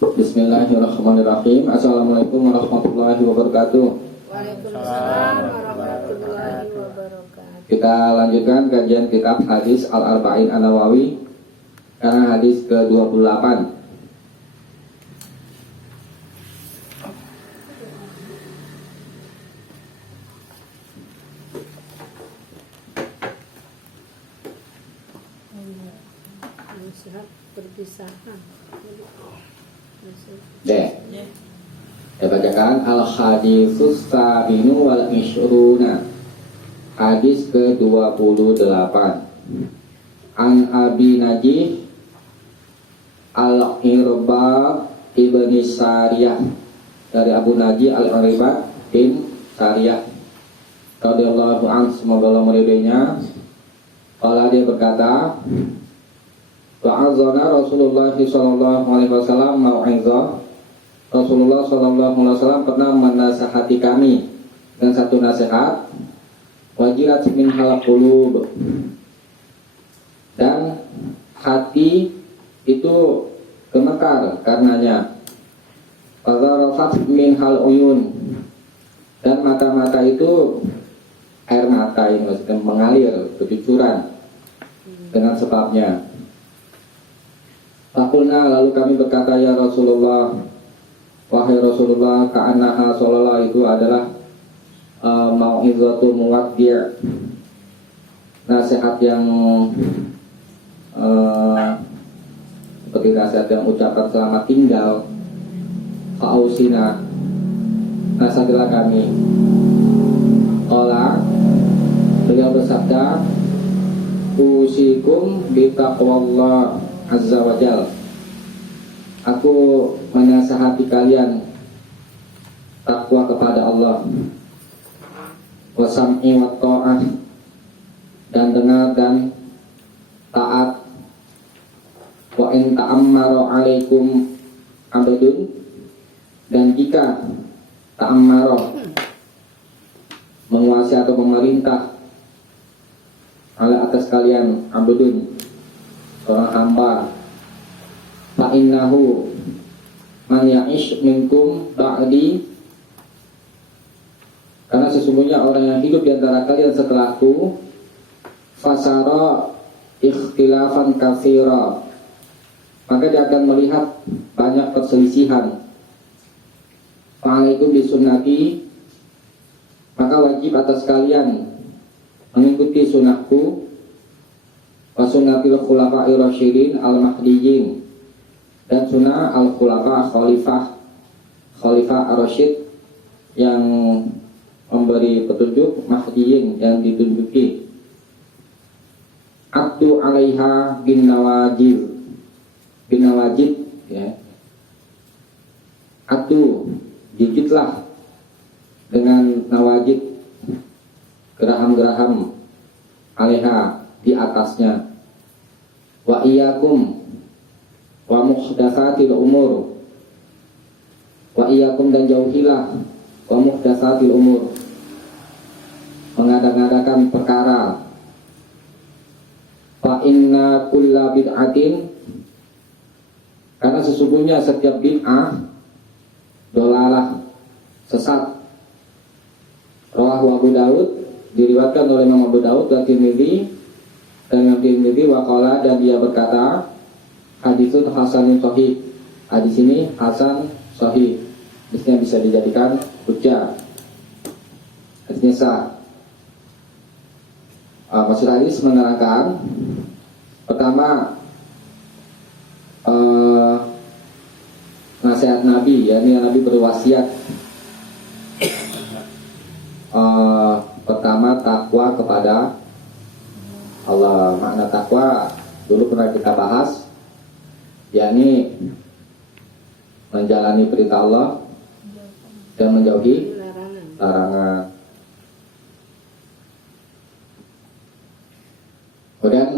Bismillahirrahmanirrahim. Assalamualaikum warahmatullahi wabarakatuh. Waalaikumsalam warahmatullahi wabarakatuh. Kita lanjutkan kajian kitab hadis Al-Arba'in An-Nawawi karena hadis ke-28. Perpisahan. Saya bacakan Al-Haditsus Sabinu wal Ishruna. Hadis ke-28. An Abi Najih Al-Irbad ibni Sariyah, dari Abu Najih Al-Irbad bin Sariyah radhiyallahu anhu, semoga Allah meridainya. Kalau dia berkata, wa'azana Rasulullah sallallahu alaihi wasallam mau'izah. Rasulullah sallallahu alaihi wasallam pernah menasihati kami dengan satu nasihat, wajilat min hal qulub, dan hati itu gemetar karenanya. Fadzarafat min hal uyun, dan mata-mata itu air mata ini maksudnya mengalir, bercucuran dengan sebabnya. Fakulna, lalu kami berkata, ya Rasulullah, wahai Rasulullah, ka'annaha sallallahu itu adalah mau'izatu muwaddi', nasihat yang seperti nasihat yang ucapan selamat tinggal. Fa'ausina, nasihatilah kami. Qala, beliau bersabda, usikum bitaqwallah azza wa jal, aku menasihati kalian takwa kepada Allah, wa sam'i wa ta'ah, dan dengar dan taat, wa in ta'ammara alaikum abdun, dan jika ta'ammara menguasai atau memerintah ala atas kalian abdun, seorang hamba, fa innahu man ya'ish minkum ba'di, karena sesungguhnya orang yang hidup di antara kalian setelahku, fasara ikhtilafan katsira, maka dia akan melihat banyak perselisihan. Fa'alaikum bisunnati, maka wajib atas kalian mengikuti sunnahku, wa sunnatil khulafa'ir rasyidin al-mahdiyyin, dan sunnah al-khulafa khalifah ar-rasyid yang memberi petunjuk, mahdiyyin yang ditunjuki. Abdu 'alaiha bin nawajid, ya. Abdu, gigitlah dengan nawajid, geraham-geraham, 'alaiha, di atasnya. Wa iyyakum wa muhdatsatil umur, wa iyyakum, dan jauhilah, wa muhdatsatil umur, mengada-ngadakan perkara. Fa inna kulla bid'atin, karena sesungguhnya setiap bid'ah dolalah, sesat. Rawahu Abu Daud, diriwayatkan oleh Imam Abu Daud dan Tirmidzi, dan Imam Tirmidzi waqala, dan dia berkata, hadisun hasanun sahih, hadis ini hasan sahih, hadisnya bisa dijadikan hujjah, hadisnya sah. Maksud hadis menerangkan, pertama, nasihat Nabi, yakni Nabi berwasiat, pertama takwa kepada Allah. Makna takwa dulu pernah kita bahas, yakni menjalani perintah Allah dan menjauhi larangan. Kemudian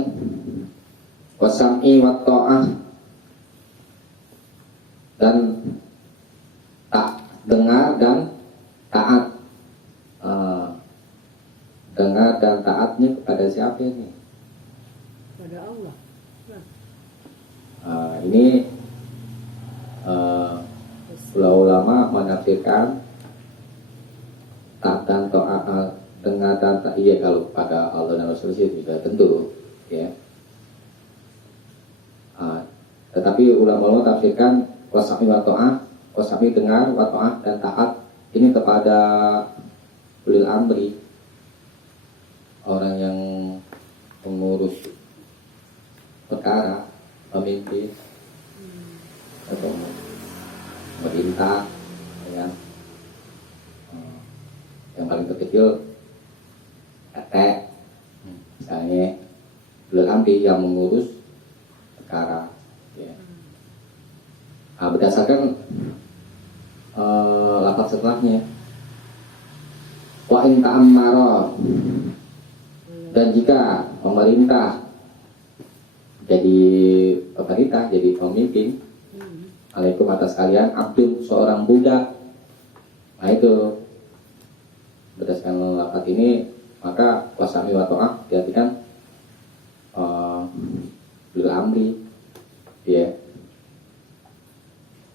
wasam'i wa ta'ah, dan tak dengar dan taat. Dengar dan taatnya kepada siapa ini? Pada Allah. Ini ulama menafsirkan taat dan taat dengan taat, iya kalau pada Allah dan Rasul itu sudah tentu ya. Tetapi ulama tafsirkan wasami wa ta'ah, wasami dengar wa ta'ah dan taat ini kepada ulil amri, orang yang mengurus perkara, pemimpin atau pemerintah ya. Yang paling terkecil RT misalnya, ulil amri yang mengurus perkara ya. Berdasarkan lafaz setelahnya, wa in ta'ammara, dan jika pemerintah jadi pemerintah, jadi pemimpin, alaikum atas kalian abdul, seorang budak. Nah itu berdasarkan lafaz ini, maka wasami wa ta'ah diartikan ulil amri ya.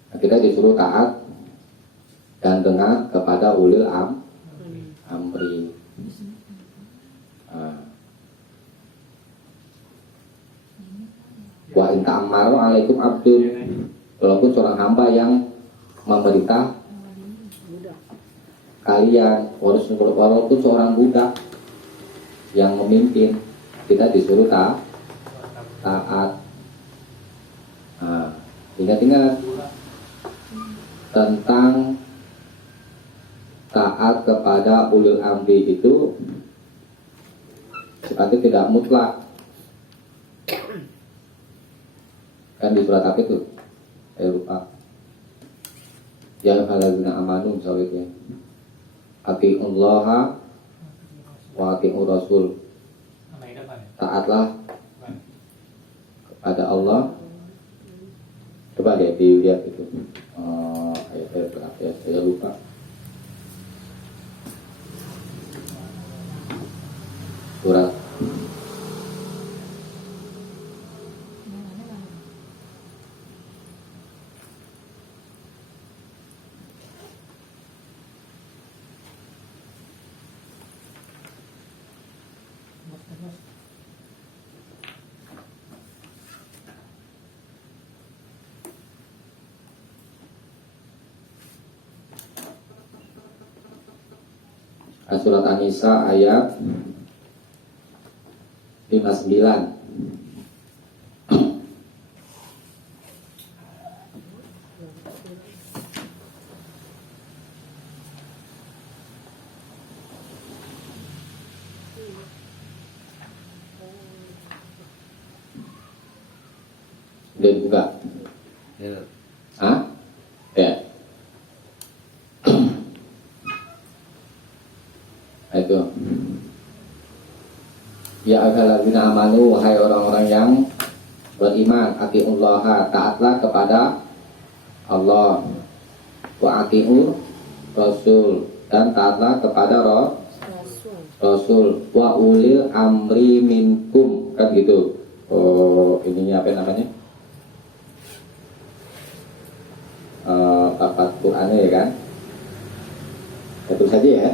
Nah, kita disuruh taat dan dengar kepada ulil amri. Wa in ta'ammaru alaikum abdul, walaupun seorang hamba yang memerintah kalian, walaupun seorang budak yang memimpin, kita disuruh taat. Ingat-ingat tentang taat kepada ulil amri itu sifatnya tidak mutlak. Kan di surat apa itu? Saya lupa. Ya ayyuhallazina amanu misalnya, atiullaha wa atiur rasul. Taatlah kepada Allah. Coba deh dilihat itu. Ayat berapa ya? Saya lupa. Surat Surat An-Nisa ayat 59. Udah dibuka? Ya. Hah? Ya. Itu. Ya ayyuhallazina amanu, wahai orang-orang yang beriman, atiullaha, taatlah kepada Allah, wa atiur rasul, dan taatlah kepada rasul, wa ulil amri minkum, kan gitu. Ininya apa namanya? Papat Qur'annya ya kan? Itu saja ya.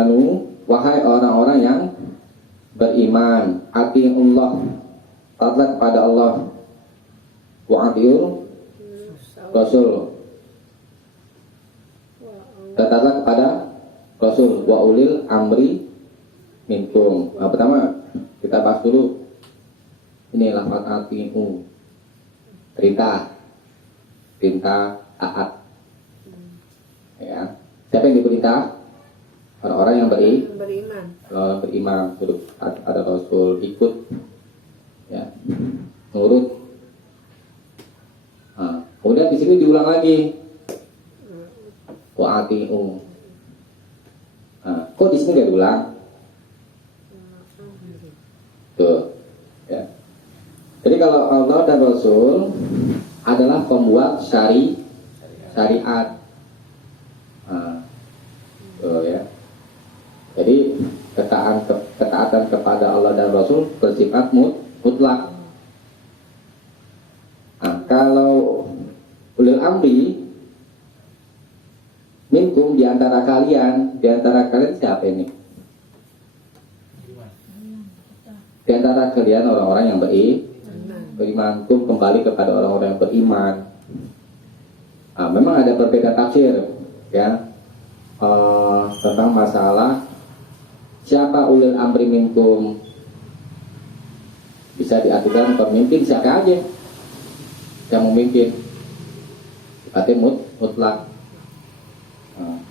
amanu, wahai orang-orang yang beriman, atiullah, taatlah kepada Allah, wa atiur Rasul, taatlah kepada Rasul, wa ulil amri minkum. Nah, pertama kita bahas dulu ini lafaz atiu, perintah taat. Ya, siapa yang diperintah? Orang-orang yang Beriman. beriman, suruh ada Rasul, ikut, ya, nurut. Nah, kemudian di sini diulang lagi, wa atiu. Nah, kok di sini nggak diulang? Tuh, ya. Jadi kalau Allah dan Rasul adalah pembuat syariat. Nah, tuh ya. Jadi ketaatan kepada Allah dan Rasul bersifat mutlak. Nah, kalau ulil amri minkum di antara kalian siapa ini? Di antara kalian orang-orang yang beriman, kembali kepada orang-orang yang beriman. Nah, memang ada perbedaan tafsir, ya, tentang masalah siapa ulil amri minkum. Bisa diartikan pemimpin siapa aja yang memimpin, artinya mutlak. Nah,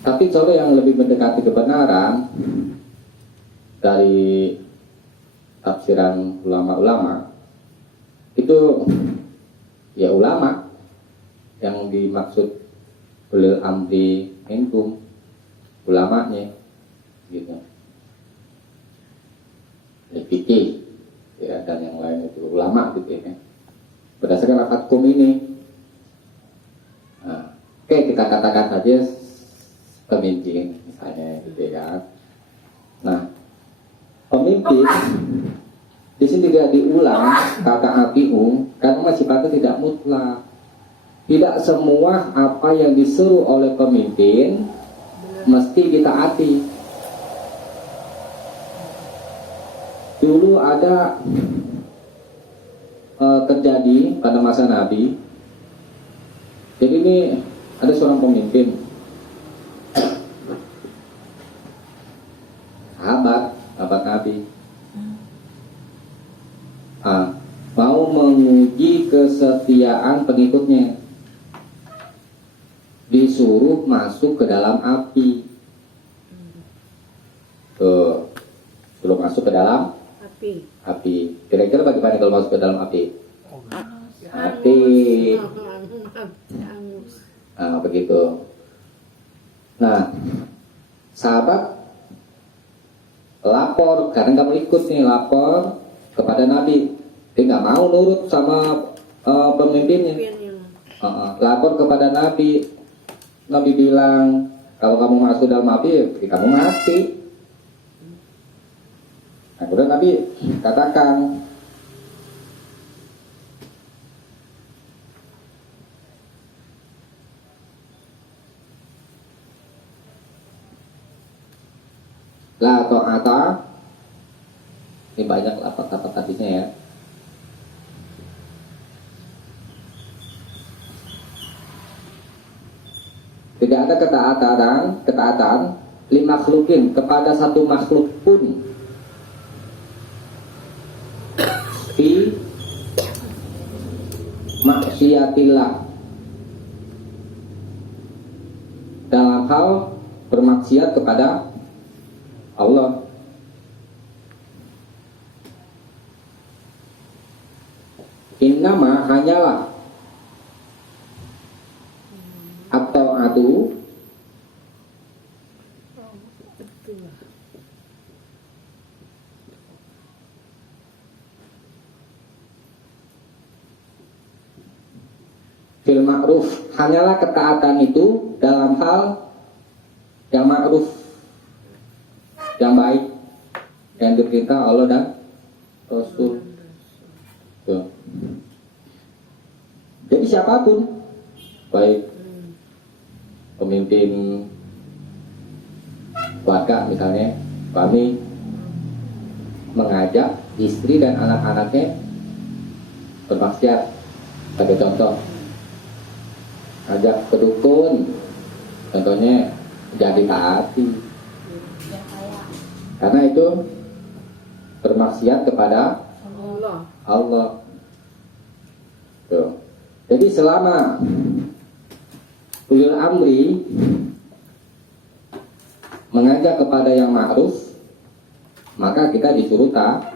tapi kalau yang lebih mendekati kebenaran dari tafsiran ulama-ulama itu ya ulama yang dimaksud ulil amri minkum, ulamanya gitu. Fikih ya, dan yang lain itu ulama gitu ya. Berdasarkan lafaz kum ini. Nah, oke, kita katakan saja pemimpin misalnya gitu ya. Nah, pemimpin di sini tidak diulang kata atiu karena sifatnya tidak mutlak. Tidak semua apa yang disuruh oleh pemimpin mesti ditaati. Dulu ada terjadi pada masa Nabi. Jadi ini ada seorang pemimpin, sahabat Nabi, mau menguji kesetiaan pengikutnya, disuruh masuk ke dalam api. Tuh, suruh masuk ke dalam api. Kira-kira bagaimana kalau masuk ke dalam api? Mati. Nah, begitu. Nah, sahabat lapor karena nggak mau ikut nih, lapor kepada Nabi. Dia nggak mau nurut sama pemimpinnya. Lapor kepada Nabi. Nabi bilang, kalau kamu masuk dalam api, ya kamu mati. Nah, kemudian Nabi katakan, la ta'ata, ini banyak kata hadisnya ya. Tidak ada ketaatan li makhlukin kepada satu makhluk pun fi maksiatillah, dalam hal bermaksiat kepada Allah. Innama hanyalah atau atu fil ma'ruf, hanyalah ketaatan itu dalam hal yang ma'ruf, yang baik, yang diperintah Allah dan Rasul. Tuh. Jadi siapapun, baik pemimpin keluarga misalnya suami mengajak istri dan anak-anaknya bermaksiat, sebagai contoh ajak ke dukun, contohnya jadi taati, karena itu bermaksiat kepada Allah. Allah. Tuh. Jadi selama ulil amri mengajak kepada yang ma'ruf, maka kita disuruh taat,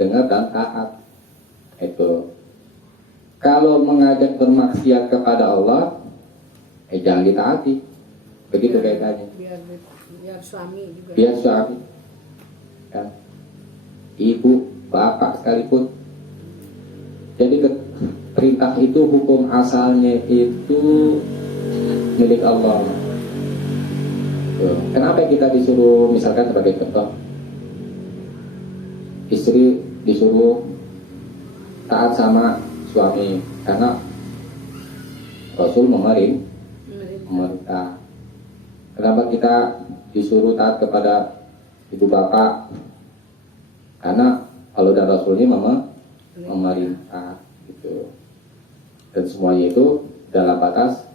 dengar dan taat. Itu. Kalau mengajak bermaksiat kepada Allah, jangan ditaati. Begitu kaitannya. Biar suami juga. Biar suami, kan? Ibu, bapak sekalipun. Jadi perintah itu, hukum asalnya itu milik Allah. Tuh. Kenapa kita disuruh, misalkan sebagai contoh, istri disuruh taat sama suami karena Rasul memerintah. Kenapa kita disuruh taat kepada ibu bapak? Karena Allah dan Rasulnya memerintah gitu. Dan semuanya itu dalam batas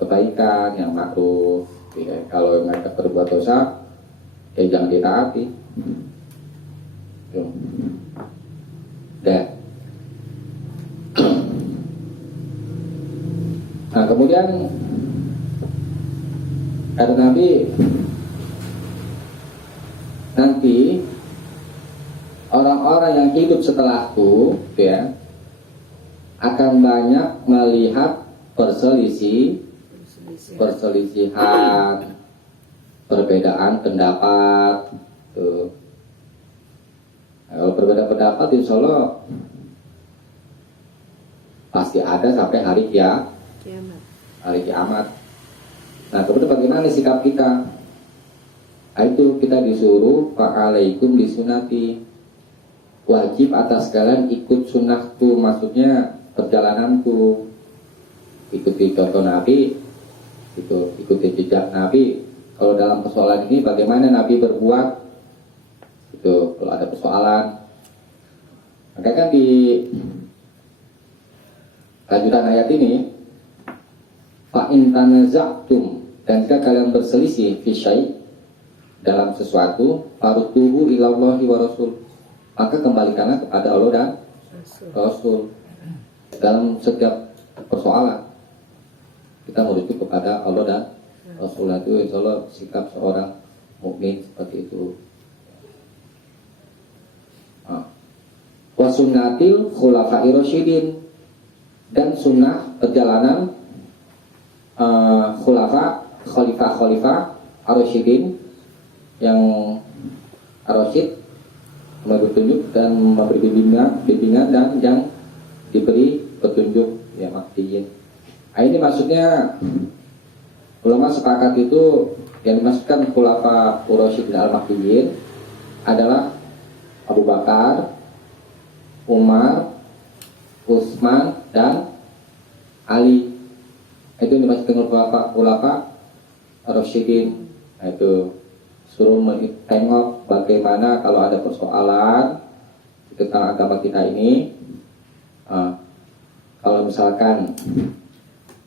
kebaikan yang makruh. Ya, kalau ngajak berbuat dosa, ya jangan ditaati. Dan nah kemudian kata Nabi, nanti orang-orang yang hidup setelahku, ya, akan banyak melihat perselisihan, perbedaan pendapat. Tuh. Nah, kalau berbeda pendapat, insya Allah pasti ada sampai hari kiamat. Nah, kemudian bagaimana sikap kita? Nah, itu kita disuruh fa'alaikum bisunati, wajib atas kalian ikut sunnahku, maksudnya perjalananku, ikuti contoh Nabi, ikuti jejak Nabi. Kalau dalam persoalan ini bagaimana Nabi berbuat, itu kalau ada persoalan, maka kan di lanjutan ayat ini, fa in tanaza'tum, dan jika kalian berselisih fi syai', dalam sesuatu, farudduhu ilallahi wa rasul, maka kembalikanlah kepada Allah dan Rasul. Dalam setiap persoalan kita merujuk kepada Allah dan Rasul. Itu insya Allah sikap seorang mukmin seperti itu. Wa sunnatil khulafa'i rasyidin, dan sunnah perjalanan khalifah ar-rasyidin, yang ar-rasyid memberi petunjuk dan memberi bimbingan dan yang diberi petunjuk, ya, mahdiyin. Nah, ini maksudnya ulama sepakat itu yang dimaksudkan khulafa ar-rasyidin al-mahdiyin adalah Abu Bakar, Umar, Utsman dan Ali. Itu yang dimaksud dengan khulafa ar-rasyidin. Nah, itu suruh tengok bagaimana kalau ada persoalan tentang agama kita ini. Kalau misalkan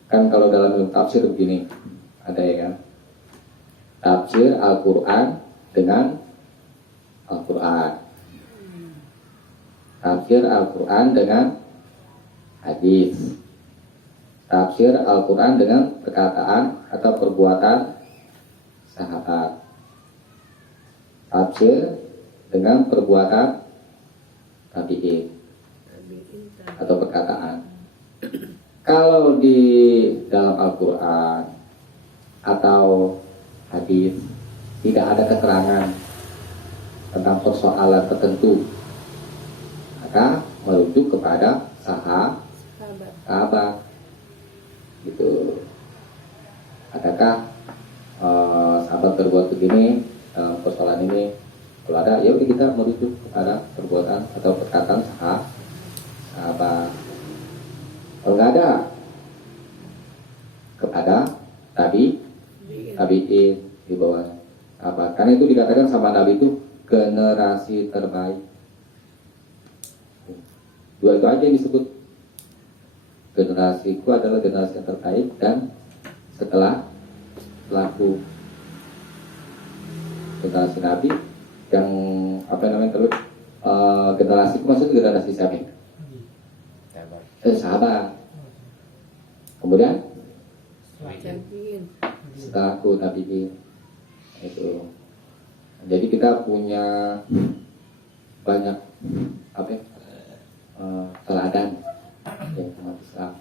kan kalau dalam ilmu tafsir begini ada, ya kan, tafsir Al-Quran dengan Al-Quran, tafsir Al-Quran dengan hadis, tafsir Al-Quran dengan perkataan atau perbuatan sahabat, tafsir dengan perbuatan tabi'in atau perkataan. Kalau di dalam Al-Quran atau hadis tidak ada keterangan tentang persoalan tertentu, maka merujuk kepada sahabat. Gitu. Adakah sahabat berbuat begini dalam persoalan ini? Kalau ada, ya udah kita merujuk kepada perbuatan atau perkataan sahabat. Kalau nggak ada, kepada tabi'in. di bawah sahabat. Karena itu dikatakan sama Nabi itu generasi terbaik. Dua itu aja yang disebut. Generasiku adalah generasi yang terbaik dan setelahku. Generasi Nabi yang apa namanya terus generasiku maksudnya generasi siapa? Sahabat. Kemudian Tabiin. setelahku Nabi itu. Jadi kita punya banyak apa ya, teladan ya umat Islam,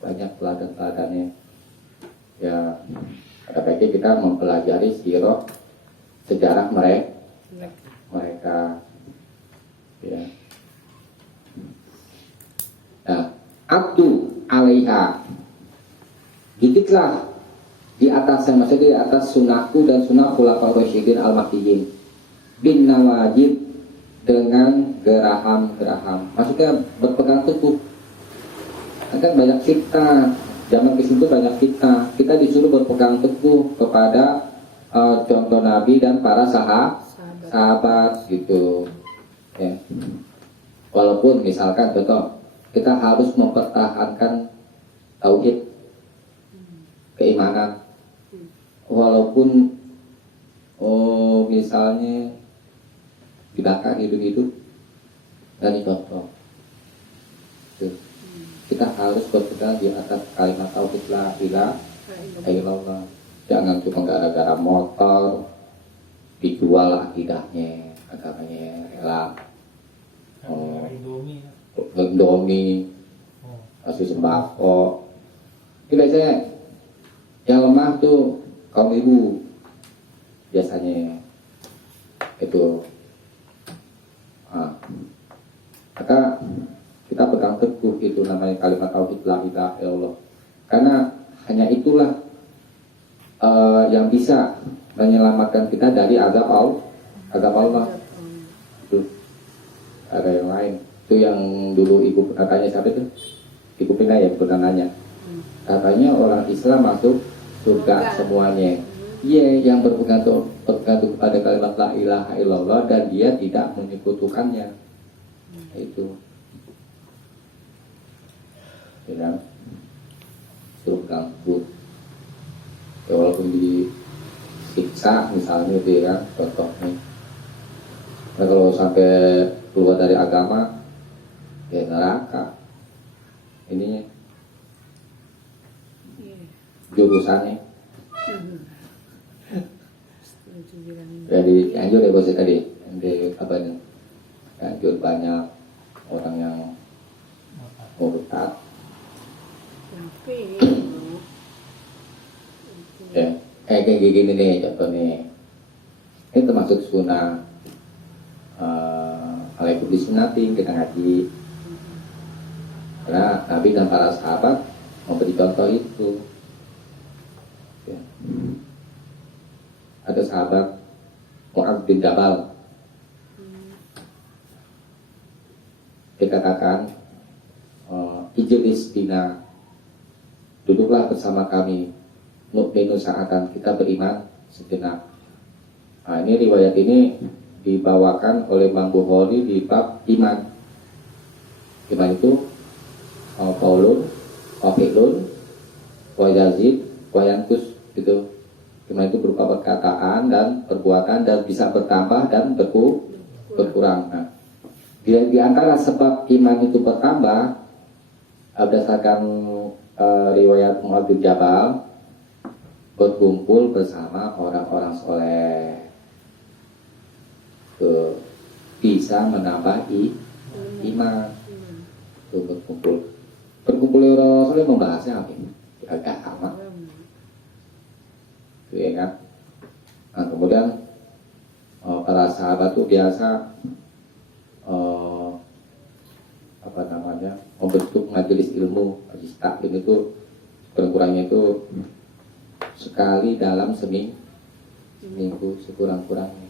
banyak teladan-teladannya ya. Pada baiknya kita mempelajari sirah sejarah mereka ya. Nah, abdu alaiha, didiklah di atas, saya maksudnya di atas sunnahku dan sunnah khulafaur rasyidin al-mahdiyyin bin nawajib, dengan geraham-geraham, maksudnya berpegang teguh. Kan banyak fitnah zaman itu, banyak fitnah. Kita disuruh berpegang teguh kepada contoh Nabi dan para sahabat gitu ya. Walaupun misalkan contoh, kita harus mempertahankan tauhid, keimanan, walaupun misalnya dibakar hidup-hidup, dari contoh tuh. Kita harus berpegang di atas kalimat tauhid la ilaha illallah. Jangan cuma gara-gara motor dijual akidahnya, agamanya rela Indomie, kasih sembako. Itu biasanya yang lemah tuh kaum ibu biasanya itu. Maka kita pegang teguh itu namanya kalimat tauhid la ilaha illallah. Karena hanya itulah yang bisa menyelamatkan kita dari azab Allah. Itu ada yang lain. Itu yang dulu ibu pernah tanya, siapa itu? Ibu Pina ya pernah nanya. Katanya orang Islam masuk surga semuanya. Iya, yang berpegang teguh pada kalimat la ilaha illallah dan dia tidak menyekutukannya. Itu. Ya, surga teguh. Ya, walaupun disiksa misalnya itu ya, contohnya. Nah, kalau sampai keluar dari agama, ya neraka. Ininya jurusannya. Jadi anjur ya bos tadi, di apa nih? Anjur banyak orang yang murtad. Ya, kayak gini nih contohnya. Ini termasuk sunnah. Alaikum bisunnatin, kita ngaji. Karena Nabi dan para sahabat memberi contoh itu. Ya. Ada sahabat Mu'adz bin Jabal, dikatakan ijlis bina, duduklah bersama kami, nu'minu sa'atan, kita beriman sejenak. Nah, ini riwayat ini dibawakan oleh Imam Bukhari di bab iman. Iman itu qaulun, fi'lun, wa yazid, wa yanqus gitu. Iman itu berupa perkataan dan perbuatan dan bisa bertambah dan berkurang. Nah, di antara sebab iman itu bertambah berdasarkan riwayat Mu'adz bin Jabal, berkumpul bersama orang-orang soleh. Bisa menambah iman. Berkumpul Rasulullah membahasnya apa ini? Agama. Itu ya kan. Nah, kemudian para sahabat itu biasa apa namanya, membentuk majelis ilmu, majelis taklim itu kurang-kurangnya itu sekali dalam seminggu sekurang-kurangnya.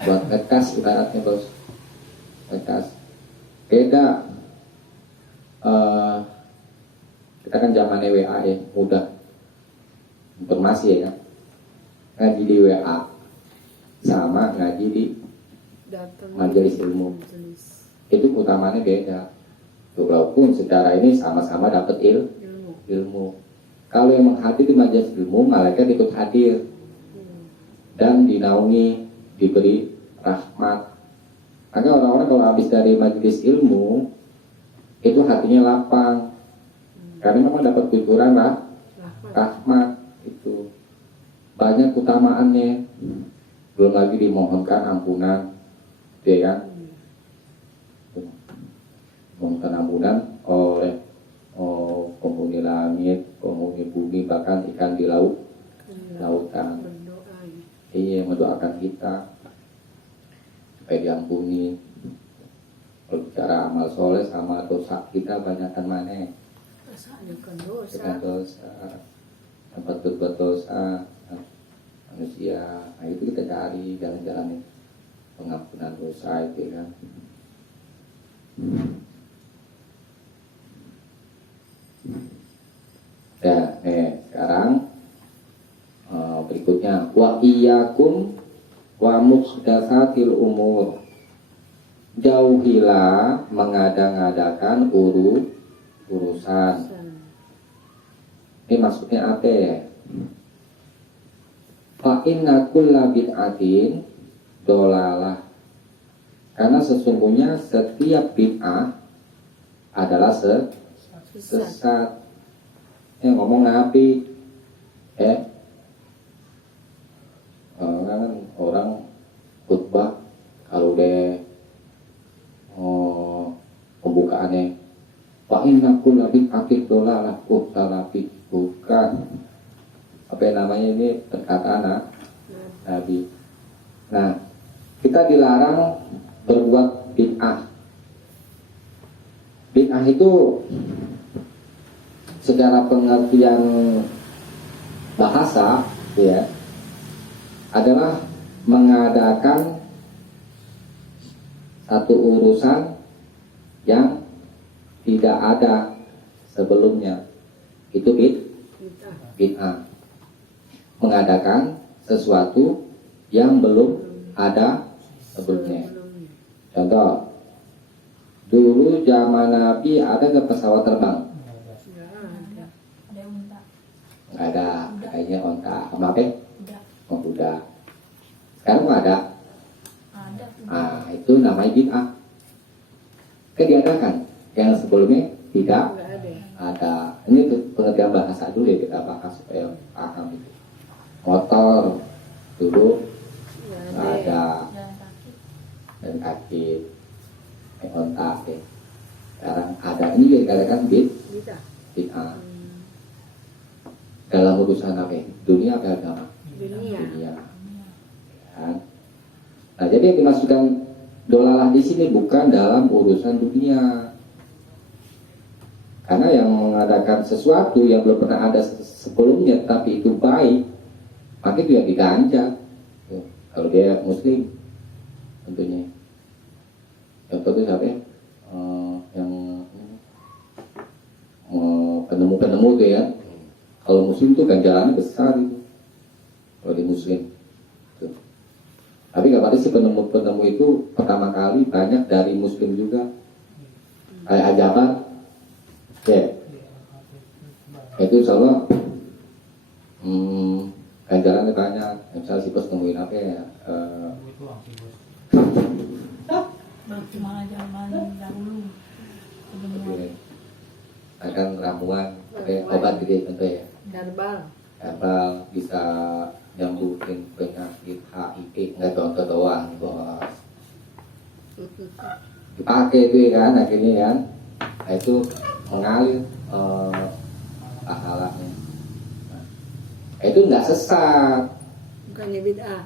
Buat ngekas ibaratnya bos, ngekas. Beda kita kan zaman WA ya, mudah informasi ya kan. ngaji di WA sama ngaji di Datang majelis ilmu. majelis Itu utamanya beda. Walaupun secara ini sama-sama dapat ilmu. ilmu. Kalau yang menghadiri di majelis ilmu, malaikat ikut hadir dan dinaungi, diberi rahmat. Maka orang-orang kalau habis dari majelis ilmu itu hatinya lapang, karena memang dapat pikiran rahmat. Itu banyak utamaannya. Belum lagi dimohonkan ampunan, ya kan? Mohonkan ampunan oleh penghuni langit, penghuni bumi, bahkan ikan di lautan. Berdoa ya. Iya, mendoakan kita supaya diampuni. Kalau bicara amal soleh sama dosa kita banyakkan mana? Rasanya kan dosa. Dengan dosa, tempat berbuat dosa manusia. Nah itu kita cari jalan-jalan pengampunan dosa itu kan. Ya, sekarang berikutnya wa iyyakum wa muhdatsatil umur. Jauhilah mengada-ngadakan urusan. Ini maksudnya apa ya? Fa inna kulla bid'atin dolalah. Karena sesungguhnya setiap bid'ah adalah sesat. Ngomong nabi, orang khutbah kalau deh pembukaannya, Pak Inaku nabi akid dolalah, talabi bukan apa yang namanya ini perkataan nabi. Nah, kita dilarang berbuat bid'ah. Bid'ah itu secara pengertian bahasa ya adalah mengadakan satu urusan yang tidak ada sebelumnya. Itu bid'ah. Mengadakan sesuatu yang belum ada sebelumnya. Contoh, dulu zaman Nabi ada ke pesawat terbang? Nggak ada, kayaknya onta. Sama apa? Kuda. Sekarang nggak ada. Itu namanya bid'ah. Diadakan yang sebelumnya tidak ada. Ini pengertian bahasa dulu ya, kita bahas supaya paham itu. Motor dulu nggak ada, dan kaki onta ya. Sekarang ada. Ini dikatakan bid'ah. Dalam urusan apa? Dunia atau agama? Dunia. Ya. Nah, jadi yang dimaksudkan dolalah di sini bukan dalam urusan dunia. Karena yang mengadakan sesuatu yang belum pernah ada sebelumnya tapi itu baik, maka itu yang diganjal. Kalau dia muslim tentunya. Contoh itu siapa ya? Yang penemu-penemu itu ya. Kalau muslim itu ganjalannya besar itu. Kalau di muslim tuh. Tapi nggak pasti si penemu-penemu itu pertama kali banyak dari muslim juga. Kayak Ajabar ya. Itu insyaallah ganjalannya banyak. Misalnya si bos nemuin apa ya? Cuma zaman dahulu Akan ramuan obat gitu contoh ya. Herbal bisa nyembuhin penyakit HIV, nggak contoh doang bos. Dipakai itu ya kan akhirnya kan. Nah, itu mengalir pahalanya. Nah, itu nggak sesat. Bukannya bid'ah.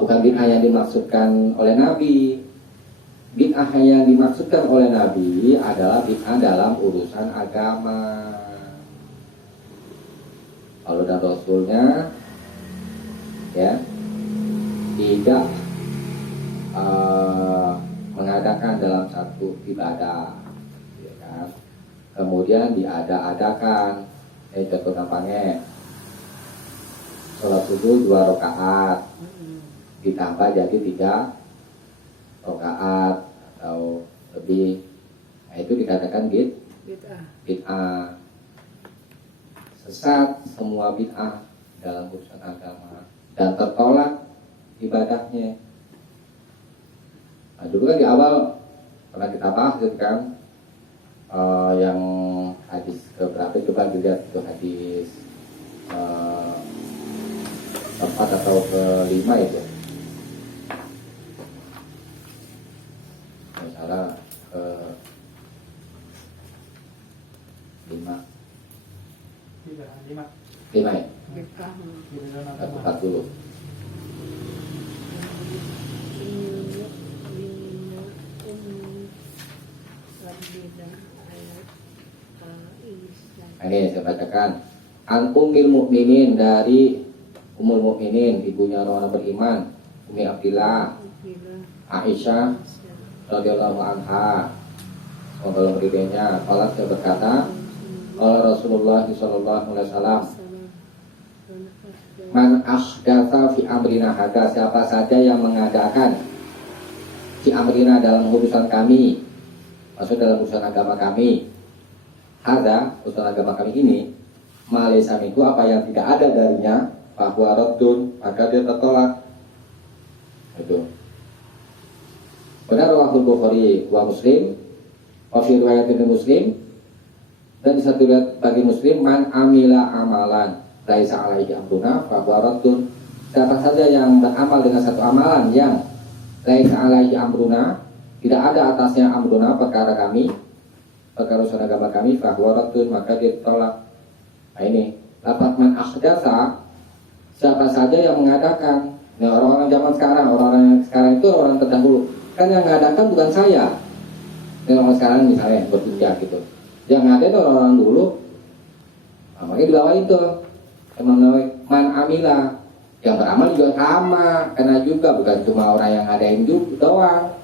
Bukan bid'ah yang dimaksudkan oleh Nabi. Bid'ah yang dimaksudkan oleh Nabi adalah bid'ah dalam urusan agama. Allah dan Rasulnya ya tidak mengadakan dalam satu ibadah, ya kan? Kemudian diada-adakan, contoh nampaknya sholat subuh 2 rakaat ditambah jadi 3 rakaat atau lebih. Nah, itu dikatakan Bid'ah. bid'ah. Sesat semua bid'ah dalam urusan agama dan tertolak ibadahnya. Nah, dulu kan di awal pernah kita bahas gitu kan, yang hadis keberapa coba dilihat itu hadis keempat atau kelima itu, salah ke 5 ya, Bid'ah. 40. Ini saya bacakan. An Ummil Mukminin, dari Ummul Mukminin, ibunya orang beriman, Ummi Abdillah Aisyah radhiyallahu anha, semoga Allah meridainya. Kalau dia berkata, kalau Rasulullah sallallahu alaihi wasallam, man ahdatsa fi amrina hada, siapa saja yang mengadakan fi amrina dalam urusan kami, maksud dalam urusan agama kami, hada urusan agama kami ini, malaysa minhu, apa yang tidak ada darinya, bahwa raddun, maka dia tertolak. Itu benar. Rawahul Bukhari wa Muslim, wa fi riwayatin Muslim, dan di satu riwayat bagi Muslim, man amila amalan laisa alaihi amruna fahuwa raddun, siapa saja yang beramal dengan satu amalan yang laisa alaihi amruna, tidak ada atasnya amruna, perkara kami, perkara urusan agama kami, fahuwa raddun, maka dia ditolak. Nah ini lafaz man ahdatsa, siapa saja yang mengadakan. Nah, orang-orang zaman sekarang, orang-orang yang sekarang itu orang terdahulu, kan yang mengadakan bukan saya. Ini orang sekarang misalnya berhujjah gitu, yang ada itu orang-orang dulu. Nah, makanya di bawah itu man amila, yang beramal juga sama, karena juga bukan cuma orang yang ngadain juga doang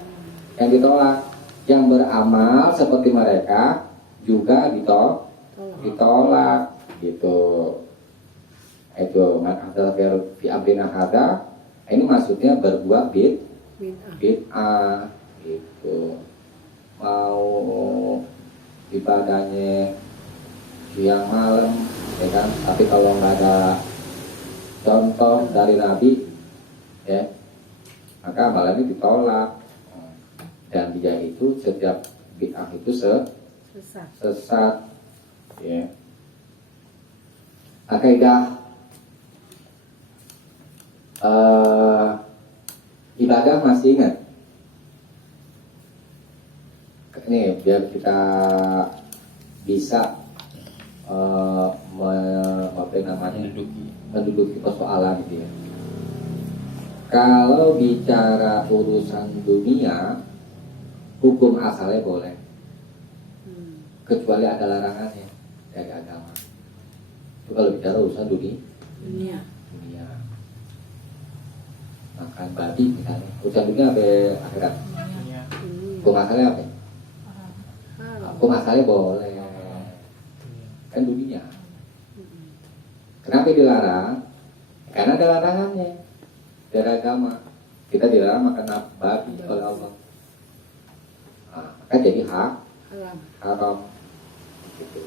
yang ditolak, yang beramal seperti mereka juga ditolak gitu. Itu man ahdatsa fi amrina hada, ini maksudnya berbuat bid'ah gitu. Mau ibadahnya siang malam ya kan, tapi kalau nggak ada contoh dari Nabi ya, maka amalannya ditolak. Dan dia itu setiap bid'ah itu sesat ya. Kaidah ibadah masih ingat? Ini biar kita bisa menduduki persoalan gitu ya. Kalau bicara urusan dunia, hukum asalnya boleh, kecuali ada larangannya dari agama. Itu kalau bicara urusan dunia, makan babi misalnya, urusan dunia apa akhirat? Hukum asalnya apa? Hukum asalnya boleh, kan dunia. Kenapa dilarang? Karena ada larangannya dari agama. Kita dilarang makan babi oleh Allah. Nah, maka jadi haram gitu.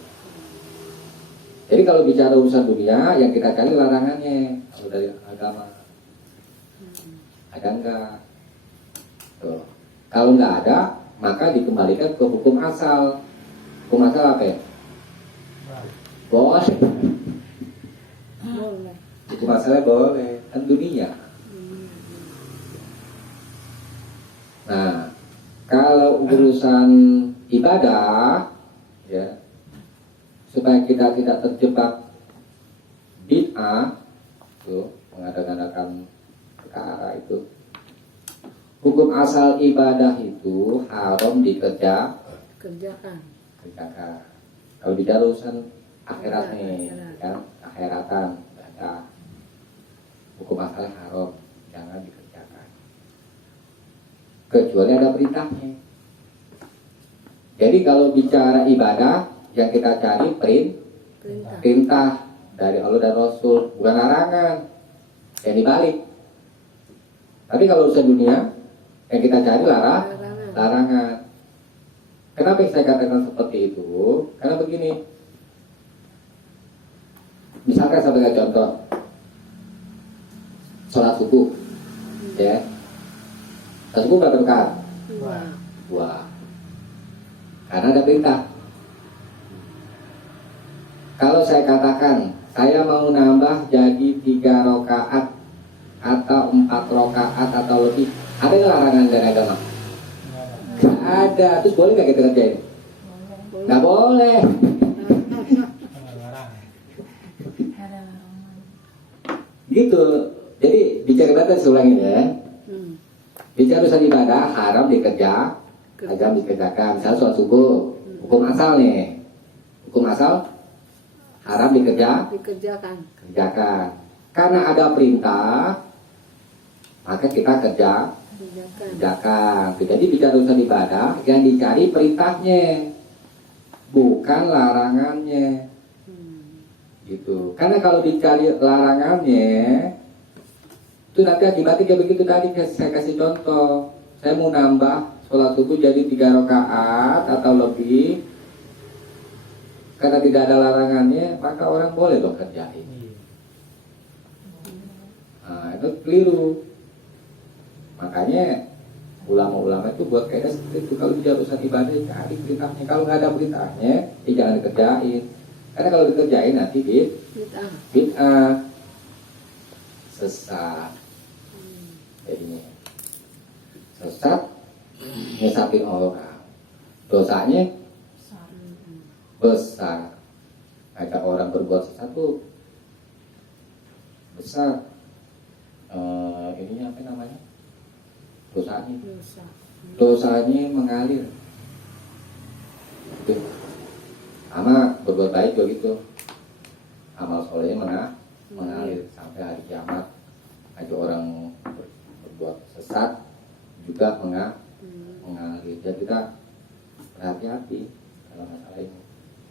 Jadi kalau bicara urusan dunia, yang kita cari larangannya. Kalau dari agama ada enggak? Tuh. Kalau enggak ada, maka dikembalikan ke hukum asal. Hukum asal apa ya? Boleh. Hukum asalnya boleh, kan dunia. Nah, kalau urusan ibadah ya, supaya kita tidak terjebak bid'ah tuh, mengadakan perkara itu, hukum asal ibadah itu haram kerjakan. Kalau bicara urusan akhirat nih kan, akhiratan ibadah, hukum asalnya haram, jangan dikerjakan kecuali ada perintahnya. Jadi kalau bicara ibadah, yang kita cari perintah dari Allah dan Rasul, bukan larangan. yang dibalik. Tapi kalau urusan dunia yang kita cari larangan. Kenapa saya katakan seperti itu? Karena begini, misalkan sebagai contoh sholat subuh, ya, sholat subuh berapa rakaat? Dua. Karena ada perintah. Kalau saya katakan saya mau nambah jadi 3 rakaat atau 4 rakaat atau lebih, ada nggak larangan dari agama? Nggak ada. Terus boleh nggak kita kerjain? Nggak boleh. Ada larangan. Gitu. Jadi bicara kita seulangin ya. Bicara urusan ibadah haram agam dikerjakan. Misalnya sholat subuh, hukum asal nih. Hukum asal haram dikerjakan. kerjakan. Karena ada perintah, maka kita kerjakan. Jadi bicara urusan ibadah, yang dicari perintahnya, bukan larangannya. Gitu. Karena kalau dicari larangannya, itu nanti akibatnya kayak begitu tadi. Saya kasih contoh, saya mau nambah sholat subuh jadi 3 rakaat atau lebih. Karena tidak ada larangannya, maka orang boleh loh kerjain. Nah, itu keliru. Makanya ulama-ulama itu buat kayak seperti itu. Kalau bicara urusan ibadah, cari perintahnya. Kalau nggak ada perintahnya, jangan dikerjain. Karena kalau dikerjain nanti bid'ah, sesat. Jadinya sesat, nyesatin orang. Dosanya besar. Ada orang berbuat sesat tuh besar. Ininya apa namanya? Dosanya mengalir. Gitu. Sama berbuat baik begitu. Amal solehnya mengalir sampai hari kiamat. Ada orang berbuat sesat juga mengalir. Jadi kita berhati-hati dalam masalah ini.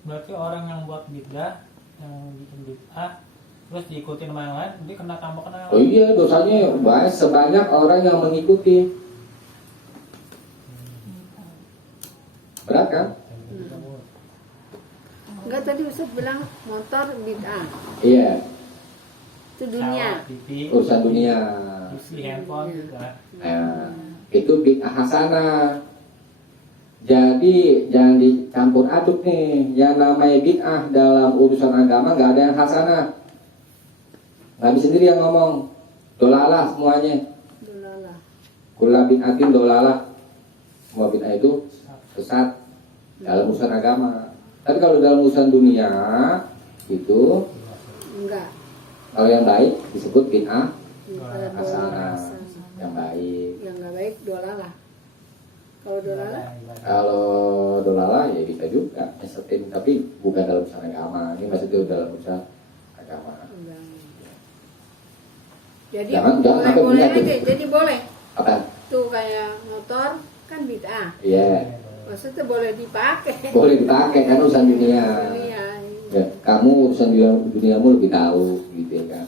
Berarti orang yang buat bid'ah, yang bikin bid'ah, terus diikutin sama yang lain, dia kena tambah kena yang Oh lain. iya, dosanya banyak sebanyak orang yang mengikuti. Berat kan? Enggak, tadi Ustaz bilang motor bid'ah. Iya, Itu dunia. Pesawat, TV, urusan dunia. TV, handphone juga. Nah, itu bid'ah hasanah. Jadi jangan dicampur aduk nih. Yang namanya bid'ah dalam urusan agama nggak ada yang hasanah. Nabi sendiri yang ngomong, dolalah semuanya. Dolalah. Kulla bid'atin dolalah. Semua bid'ah itu sesat dalam urusan agama. Tapi kalau dalam urusan dunia itu, Enggak. kalau yang baik disebut bid'ah Dolalah. hasanah, yang baik. Yang enggak baik dolalah. Kalau dolalah Kalau dolalah ya bisa juga nyesetin, tapi bukan dalam urusan agama. Ini maksudnya dalam urusan agama. enggak. Jadi Jangan sampai boleh punya aja. Jadi boleh. Apa? Tuh kayak motor kan bid'ah. Iya, Maksudnya boleh dipakai. boleh dipakai kan urusan dunia. Dunia. Ya, kamu urusan duniamu lebih tahu, gitu ya kan.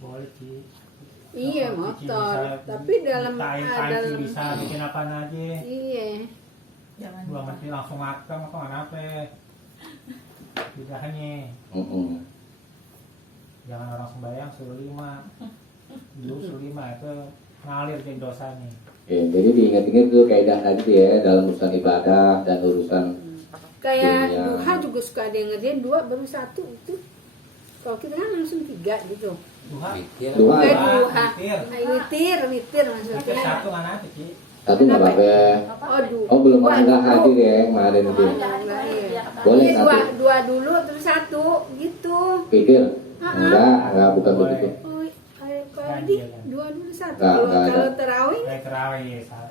Boleh sih. Iya motor, tapi dalam Kain bisa bikin apa aja. iya. Jangan 2 menit langsung makan, apa? Bid'ahnya. Jangan orang sembahyang suruh 5. Dulu suruh 5 itu ngalir jadi dosanya. Ya, jadi diingat-ingat tuh kaidah tadi ya dalam urusan ibadah dan urusan Kayak Dunia. duha juga suka ada yang ngerjain 2 baru 1 itu. Kalau kita kan langsung 3 gitu. Duha. Duha. Kayak duha. Witir. Witir Witir maksudnya. 1 mana ada sih? satu nggak apa-apa. Oh, Oh belum dua nggak dulu. hadir ya kemarin itu. Enggak, iya. Boleh Iya, satu. dua dulu terus 1 gitu. Pikir? Enggak bukan Boleh. begitu. Oh, kalau di 2 dulu 1. Enggak, Kalau enggak ada. kalau tarawih Kayak terawih ya, 1.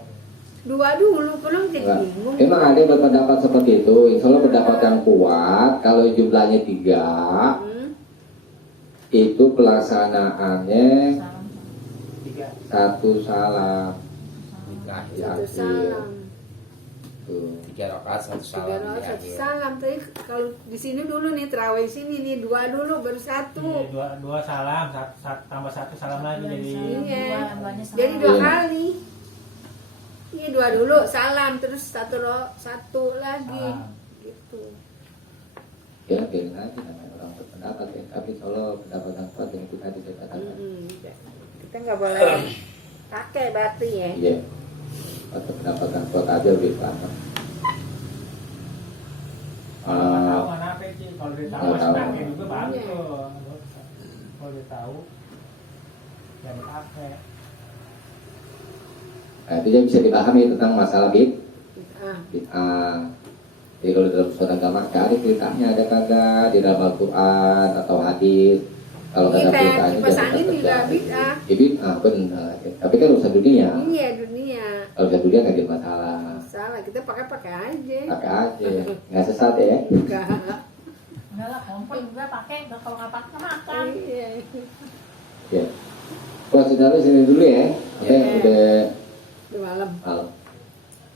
2 dulu, belum jadi Enggak. bingung. Emang ada yang berpendapat seperti itu. Insya Allah pendapat yang kuat. Kalau jumlahnya 3, itu pelaksanaannya salam. 3. 1 salam. Satu Yakin. salam. Tuh. 3 rakaat 1 Tiga salam di rakaat satu akhir. salam. Tapi kalau di sini dulu nih terawih sini nih 2 dulu baru 1. Iya, dua salam, tambah 1 salam lagi Dua jadi salam. Iya. Duanya salam. Jadi 2 Iya. kali. Iya 2 dulu salam terus satu lagi. salam. Gitu. Ya biarin aja namanya orang berpendapat ya. Tapi kalau pendapat yang kuat yang itu tadi saya katakan. Kita nggak boleh pakai berarti ya. Iya. Atau pendapat yang kuat aja lebih selamat. Kalau nggak tahu mana apa sih? Kalau dia tahu Nggak masih tahu. pakai juga bagus Iya. tuh. Kalau dia tahu ya pakai. Nah itu dia bisa dipahami tentang masalah Ah, bid'ah. Jadi kalau dalam suatu agama cari ceritanya ada kagak di dalam Al-Quran atau hadis. Kalau kata Kita beritanya kipas jangan angin juga terjadi. bid'ah. Ya, bid'ah benar. Tapi kan urusan dunia. Iya dunia. Kalau urusan dunia nggak jadi masalah. Salah kita pakai aja. Pakai aja, nggak sesat ya. Enggak. Enggak lah, kompor juga pakai. Kalau nggak pakai makan. Iya. Ya. Buat saudara sini dulu ya. Oke, Iya. udah Di malam. malam.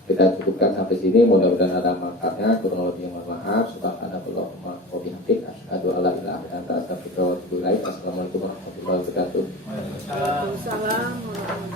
Kita cukupkan sampai sini. Mudah-mudahan ada manfaatnya. Kurang lebih mohon maaf. Subhanallahumma wa bihamdik. Asyhadu an la ilaha illa anta astaghfiruka wa atubu ilaik. Assalamualaikum warahmatullahi wabarakatuh. Waalaikumsalam. Waalaikumsalam.